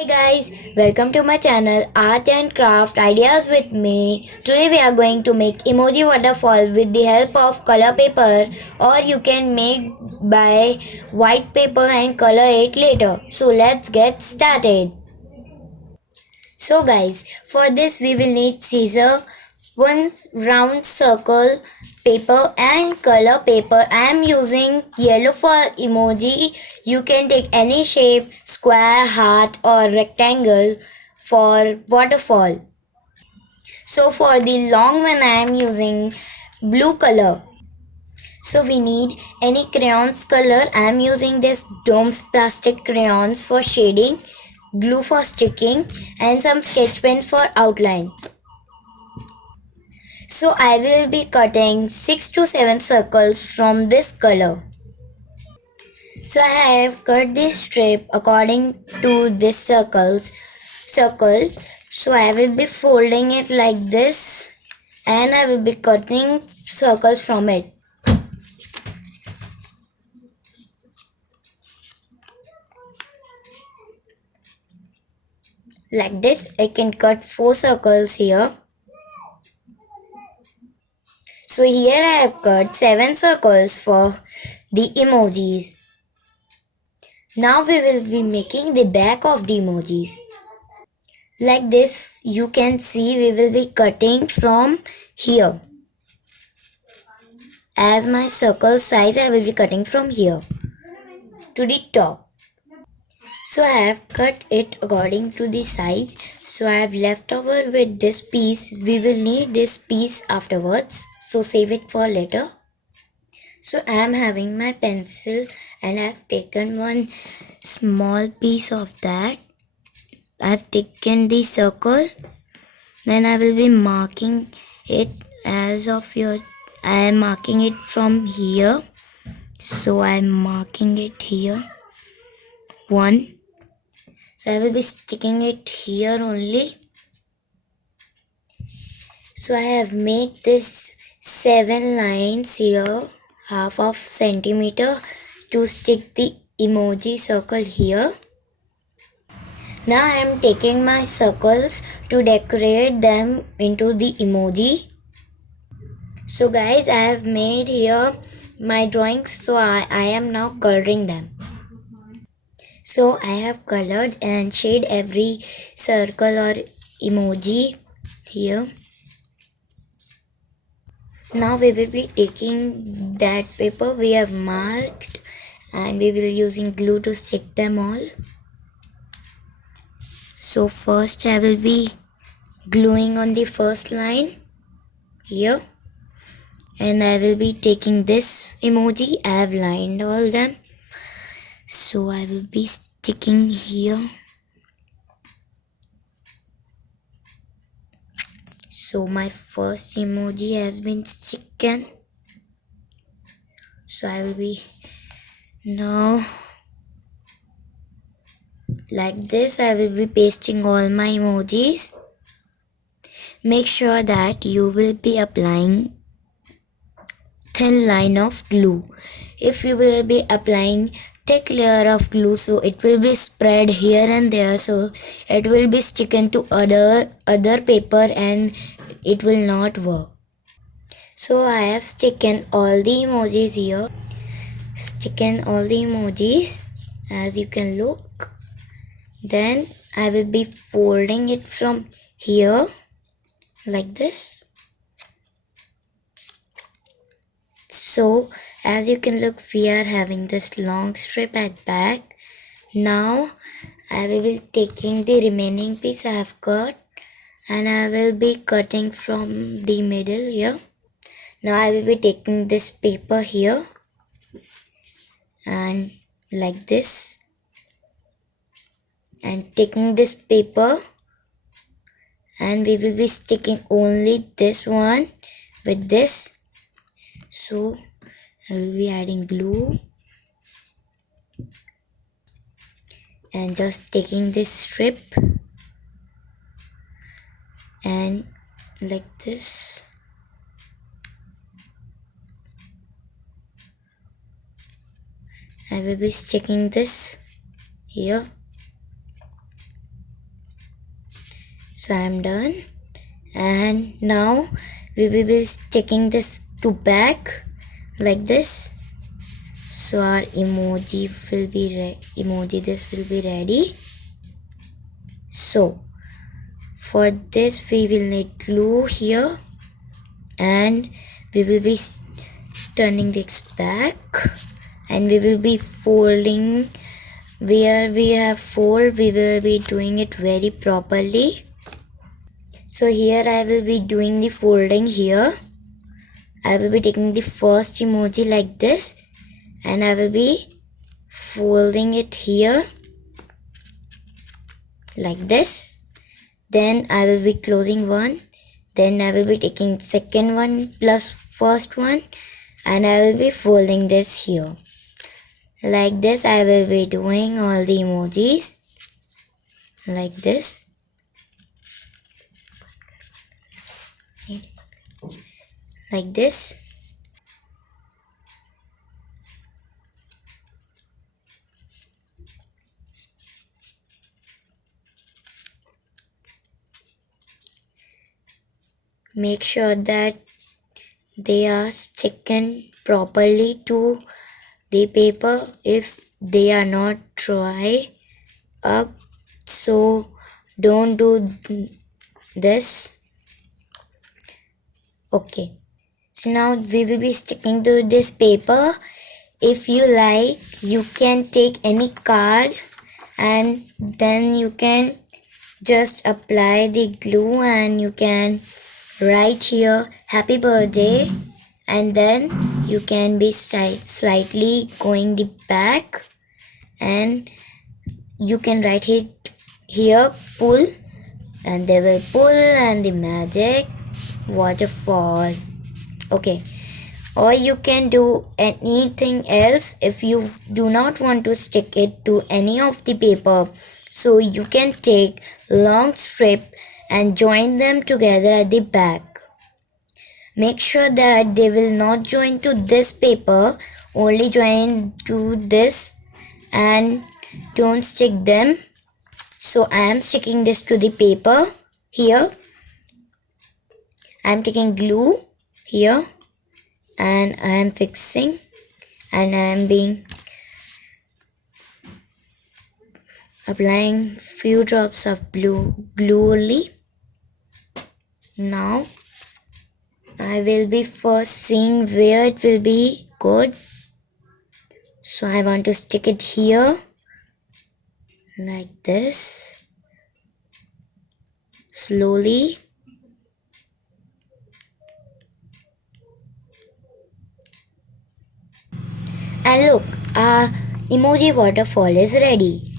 Hey guys, welcome to my channel Art and Craft Ideas with me. Today we are going to make emoji waterfall with the help of color paper, or you can make by white paper and color it later. So let's get started. So guys, for this we will need scissor, one round circle paper and color paper. I am using yellow for emoji. You can take any shape, square, heart or rectangle for waterfall. So for the long one I am using blue color. So we need any crayons color. I am using this Dome's plastic crayons for shading, glue for sticking and some sketch pen for outline. So I will be cutting 6 to 7 circles from this color. So I have cut this strip according to this circle. So I will be folding it like this and I will be cutting circles from it. Like this I can cut 4 circles here. So here I have cut 7 circles for the emojis. Now we will be making the back of the emojis. Like this you can see we will be cutting from here. As my circle size I will be cutting from here to the top. So I have cut it according to the size. So I have left over with this piece. We will need this piece afterwards. So save it for later. So I am having my pencil and I have taken one small piece of that. I have taken the circle. Then I will be marking it as of your. I am marking it from here. So I am marking it here. 1. So I will be sticking it here only. So I have made this 7 lines here, half of centimeter to stick the emoji circle here. Now I am taking my circles to decorate them into the emoji. So guys, I have made here my drawings, so I am now coloring them. So I have colored and shade every circle or emoji here. Now we will be taking that paper we have marked and we will using glue to stick them all. So first I will be gluing on the first line here. And I will be taking this emoji. I have lined all them. So I will be sticking here. So my first emoji has been sticking. So I will be now like this. I will be pasting all my emojis. Make sure that you will be applying thin line of glue. If you will be applying thick layer of glue, so it will be spread here and there, so it will be sticking to other paper and it will not work. So I have sticken all the emojis here. Sticken all the emojis as you can look. Then I will be folding it from here like this. So as you can look, we are having this long strip at back. Now I will be taking the remaining piece I have cut and I will be cutting from the middle here. Now I will be taking this paper here and like this and taking this paper and we will be sticking only this one with this. So I will be adding glue and just taking this strip and like this. I will be sticking this here So I'm done, and now we will be sticking this to back like this. So our emoji will be this will be ready. So for this we will need glue here, and we will be turning this back, and we will be folding where we have fold. We will be doing it very properly. So here I will be doing the folding here. I will be taking the first emoji like this, and I will be folding it here like this. Then I will be closing one. Then I will be taking second one plus first one, and I will be folding this here. Like this I will be doing all the emojis like this. Like this. Make sure that they are sticking properly to the paper. If they are not dry up, so don't do this. Okay, so now we will be sticking to this paper. If you like, you can take any card, and then you can just apply the glue, and you can write here happy birthday, and then you can be slightly going the back, and you can write it here pull, and they will pull, and the magic waterfall. Okay, or you can do anything else if you do not want to stick it to any of the paper. So you can take long strip and join them together at the back. Make sure that they will not join to this paper, only join to this, and don't stick them. So I am sticking this to the paper here. I am taking glue here, and I am fixing, and I am being applying few drops of glue only. Now I will be first seeing where it will be good. So I want to stick it here like this, slowly. And look, our emoji waterfall is ready.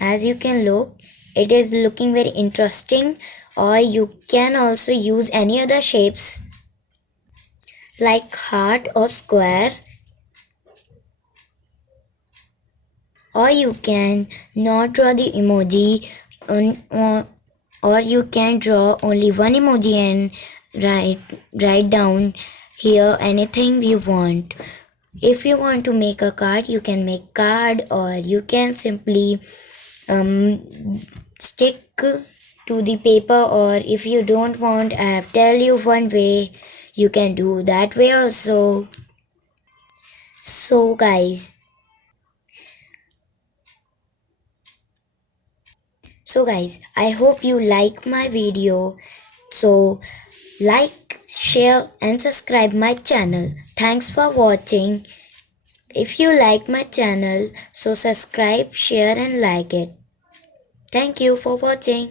As you can look, it is looking very interesting, or you can also use any other shapes like heart or square, or you can not draw the emoji or you can draw only one emoji and write down here anything you want. If you want to make a card, you can make card, or you can simply stick to the paper, or if you don't want, I have tell you one way, you can do that way also. So guys, I hope you like my video. So like, share and subscribe my channel. Thanks for watching. If you like my channel, so subscribe, share and like it. Thank you for watching.